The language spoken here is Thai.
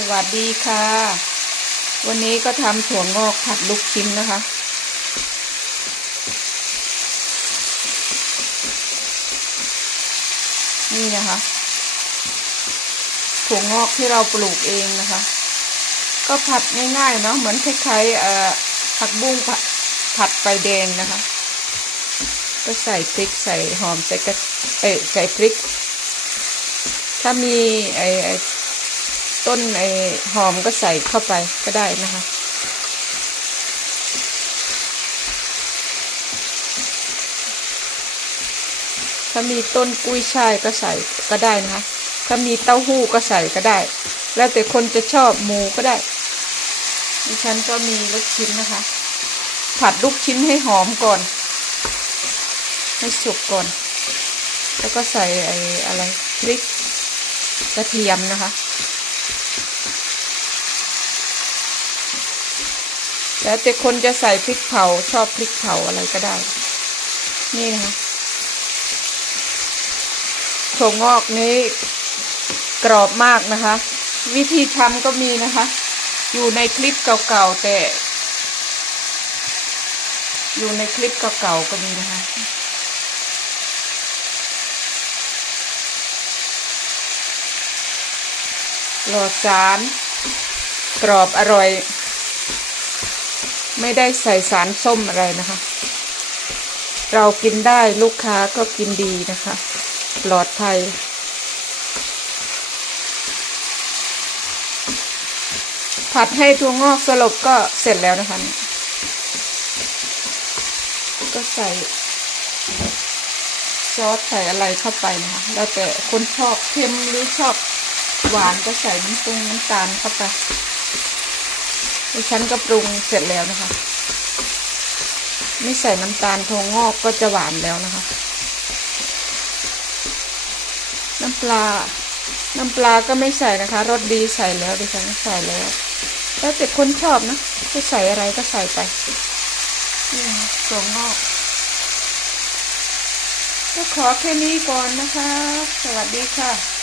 สวัสดีค่ะ วันนี้ก็ทำถั่วงอกผัดลูกชิ้นนะคะ นี่นะคะ ถั่วงอกที่เราปลูกเองนะคะ ก็ผัดง่ายๆเนาะเหมือนคล้ายๆผักบุ้งผัดผัดไฟแดงนะคะ ก็ใส่พริกใส่หอมใส่กระเอยใส่พริก ถ้ามีไอ้ไอ ต้นไอ้หอมก็ใส่เข้าไปก็ได้นะคะ ถ้ามีต้นกุ้ยช่ายก็ใส่ก็ได้นะคะ ถ้ามีเต้าหู้ก็ใส่ก็ได้ แล้วแต่คนจะชอบหมูก็ได้ดิฉันก็มีลูกชิ้นนะคะ ผัดลูกชิ้นให้หอมก่อน ให้สุกก่อน แล้วก็ใส่ไอ้อะไรพริกกระเทียมนะคะ แล้วแต่คนจะใส่พริกเผาชอบพริกเผาอะไรก็ได้ นี่นะคะถั่วงอกนี้กรอบมากนะคะ วิธีทำก็มีนะคะ อยู่ในคลิปเก่าๆแต่ อยู่ในคลิปเก่าๆก็มีนะคะหลอดสาร กรอบอร่อย ไม่ได้ใส่สารส้มอะไรนะคะ เรากินได้ลูกค้าก็กินดีนะคะ ปลอดภัย ผัดให้ถั่วงอกสลบก็เสร็จแล้วนะคะ ก็ใส่ซอสใส่อะไรเข้าไปนะคะ แล้วแต่คนชอบเค็มหรือชอบหวานก็ใส่น้ำปรุงน้ำตาลเข้าไป ดิฉันก็ปรุงเสร็จแล้วนะคะ ไม่ใส่น้ำตาลถั่วงอกก็จะหวานแล้วนะคะ น้ำปลา น้ำปลาก็ไม่ใส่นะคะ รสดีใส่แล้วดิฉันใส่แล้ว แล้วแต่คนชอบนะจะใส่อะไรก็ใส่ไปนี่นะคะถั่วงอกก็ขอแค่นี้ก่อนนะคะ สวัสดีค่ะ